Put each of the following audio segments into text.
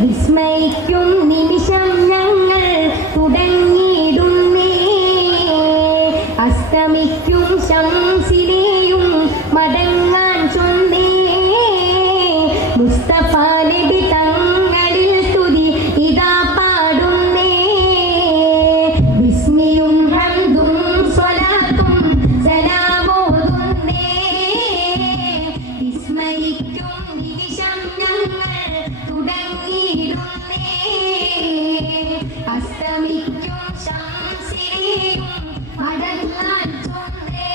വിസ്മയിക്കും നിമിഷം ഞങ്ങൾ തുടങ്ങിയിടുന്നേ, അസ്തമിക്കും ശംസിനെയും മടങ്ങാൻ ചൊന്നേ, മുസ്തഫ നബി തങ്ങളിൽ സ്തുതി ഇതാ പാടുന്നേ, ബിസ്മിയും ഹംദും സ്വലാത്തും സലാമോതുന്നേ, വിസ്മയിക്കും നിമിഷം ഞങ്ങൾ തുടങ്ങിയിടുന്നേ, അസ്തമിക്കും ശംസിനെയും മടങ്ങാൻ ചൊന്നേ,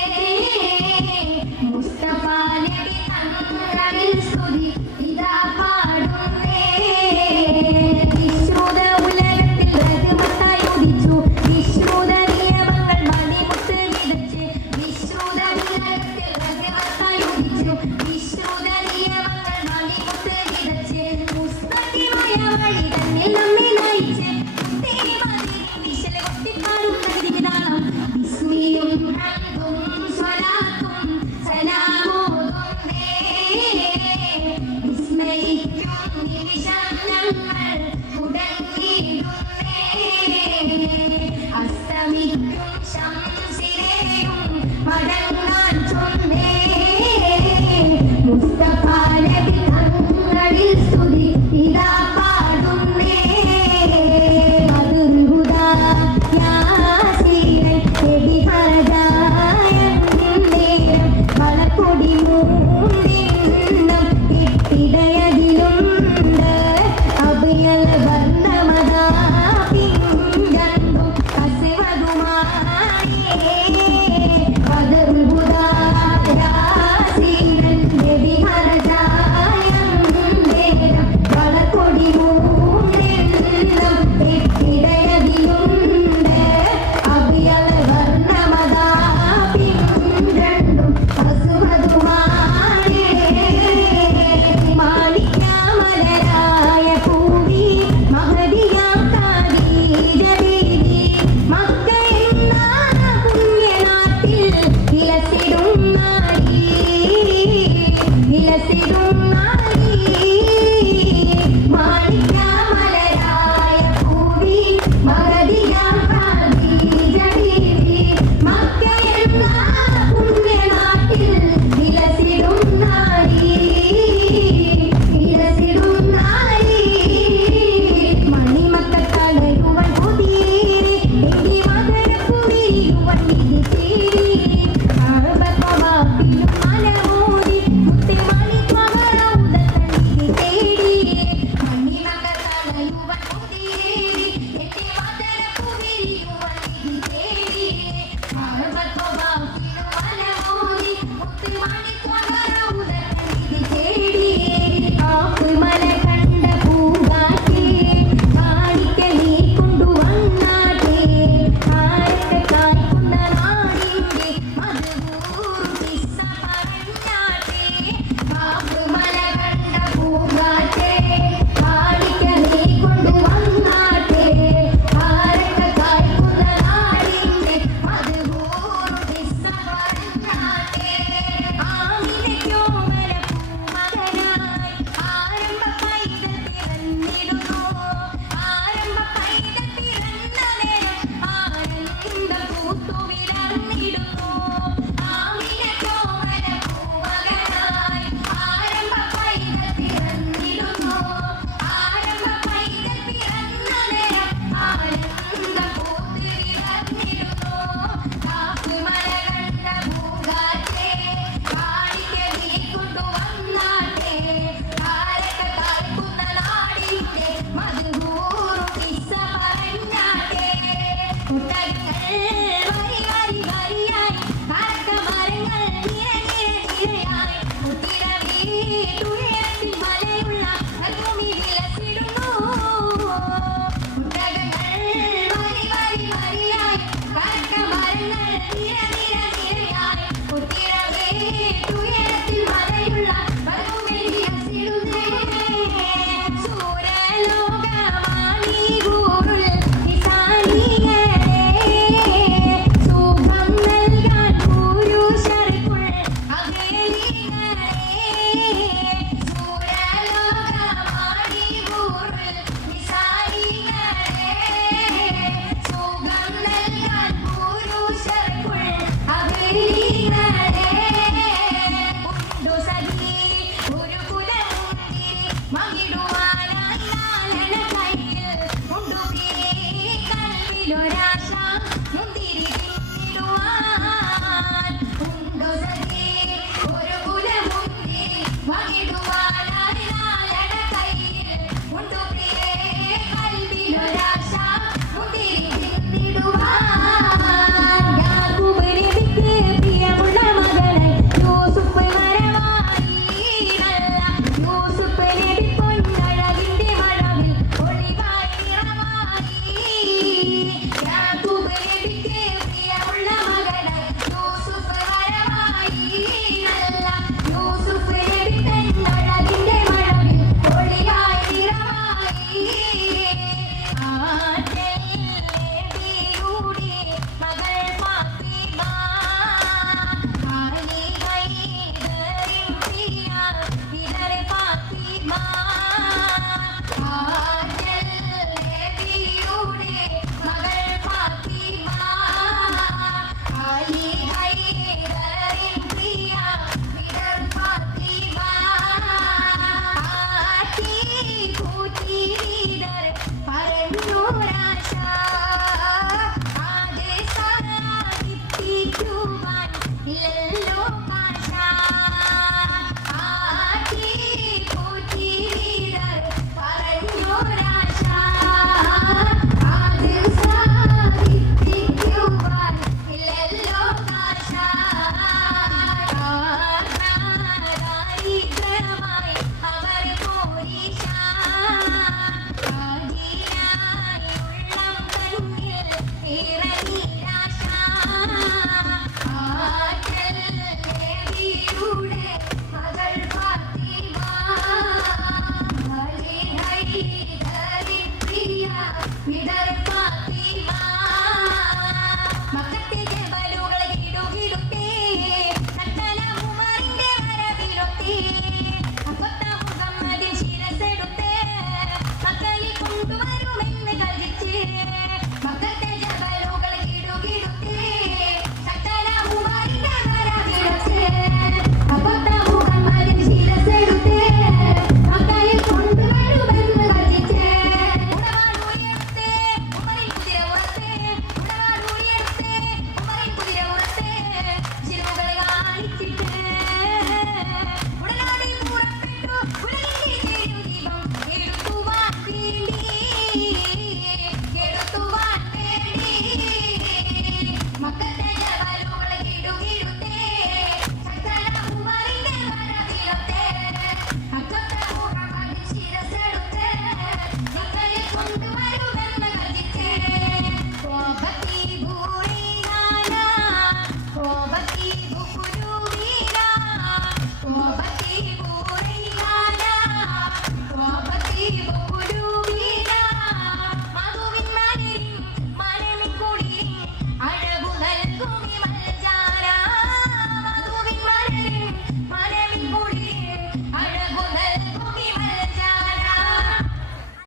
മുസ്തഫ നബി തങ്ങളിൽ സ്തുതി ഇതാ പാടുന്നേ, വിശ്രുത ഉലകത്തിൽ റഹ്മത്തായി ഉദിച്ചു, വിശ്രുത നിയമങ്ങൾ മണിമുത്ത് വിതച്ച്, വിശ്രുത ഉലകത്തിൽ റഹ്മത്തായി ഉദിച്ചു, വിശ്രുത നിയമങ്ങൾ മണിമുത്ത് വിതച്ച്, മുസ്തഖിമായ വഴി തന്നിൽ നമ്മെ നയിച്ച്, ദിശല കൊട്ടിപ്പാടുന്ന ഗിരിതാളം, ബിസ്മിയും ഹംദും സ്വലാത്തും സലാമോതുന്നേ, വിസ്മയിക്കും നിമിഷം ഞങ്ങൾ തുടങ്ങിയിടുന്നേ, അസ്തമിക്കും ശംസിനെയും മടങ്ങാൻ ചൊന്നേ, മുസ്തഫ നബി തങ്ങളിൽ സ്തുതി ഇതാ പാടുന്നേ, മധുർഹുദാ യാസീൻ നബി ഹദായ നേരം വളപ്പൊടി മൂന്നിന്നം ഇട്ടിടയതിലുണ്ട്, അഭിയൽ വർണ്ണമതാ പിങ്കണ്ടും കസവതുമായേ, മധുർഹുദാ യാസീൻ നബി ഹദായ നേരം വളപ്പൊടി മൂന്നിന്നം ഇട്ടിടയതിലുണ്ട്, അഭിയൽ വർണ്ണമതാ പിങ്കണ്ടും കസവതുമായേ, മാണിക്യമലരായ പൂവി മഹദിയാം ഖദീജ ബീവി, മക്ക എന്ന പുണ്യനാട്ടിൽ വിലസിടും നാരി, വിലസിടും നാരി, മാണിക്യമലരായ പൂവി മഹദിയാം ഖദീജ ബീവി, മക്ക എന്ന പുണ്യനാട്ടിൽ വിലസിടും നാരി, വിലസിടും നാരി, മണിമക്ക തളരുവൻ കൊതിയേറി, എങ്കി മകരപ്പു വിരിയുവൻ ഇത് തേടി, അഴവത്തവാപ്പിലും മലമോതി, മുത്തുമണി ത്വഹറൗദ തന്നിത് തേടി, മണിമക്ക തളരുവൻ കൊതിയേറി, എങ്കി മകരപ്പു വിരിയുവൻ ഇത് തേടി, അഴവത്തവാപ്പിലും മലമോതി, മുത്തുമണി ത്വഹറൗദ തന്നിത് തേടി, ആക്കുമല കണ്ട പൂങ്കാറ്റേ, കാണിക്ക നീ കൊണ്ടുവന്നാട്ടെ, ആരൊക്കെ കായ്ക്കുന്ന നാടിന്റെ മധുവൂറും കിസ്സ പറഞ്ഞാട്ടെ, ആക്കുമല കണ്ട പൂങ്കാറ്റേ, കാണിക്ക നീ കൊണ്ടുവന്നാട്ടെ, ആരൊക്കെ കായ്ക്കുന്ന നാടിന്റെ മധുവൂറും കിസ്സ പറഞ്ഞാട്ടെ, ആമിനയ്ക്കോമന പൂമകനായി ആരംഭ പൈതൽ പിറന്നിടുന്നു, ആരംഭ പൈതൽ പിറന്ന നേരം ആനന്ദം പൂത്തു വിടർന്നിടുന്നു, ആമിനയ്ക്കോമന പൂമകനായി ആരംഭ പൈതൽ പിറന്നിടുന്നു, ആരംഭ പൈതൽ പിറന്ന നേരം ആനന്ദം പൂത്തു വിടർന്നിടുന്നു, കാക്കുമല കണ്ട പൂങ്കാറ്റേ, കാണിക്ക നീ കൊണ്ടുവന്നാട്ടെ, ആരൊക്കെ കായ്ക്കുന്ന നാടിന്റെ മധുവൂറും കിസ്സ പറഞ്ഞാട്ടെ, കുട്ടകൾ വരി വരി വരിയായി, കറക്ക മരങ്ങൾ നിര നിര നിരയായി, മുത്തിര വീട്ടുയ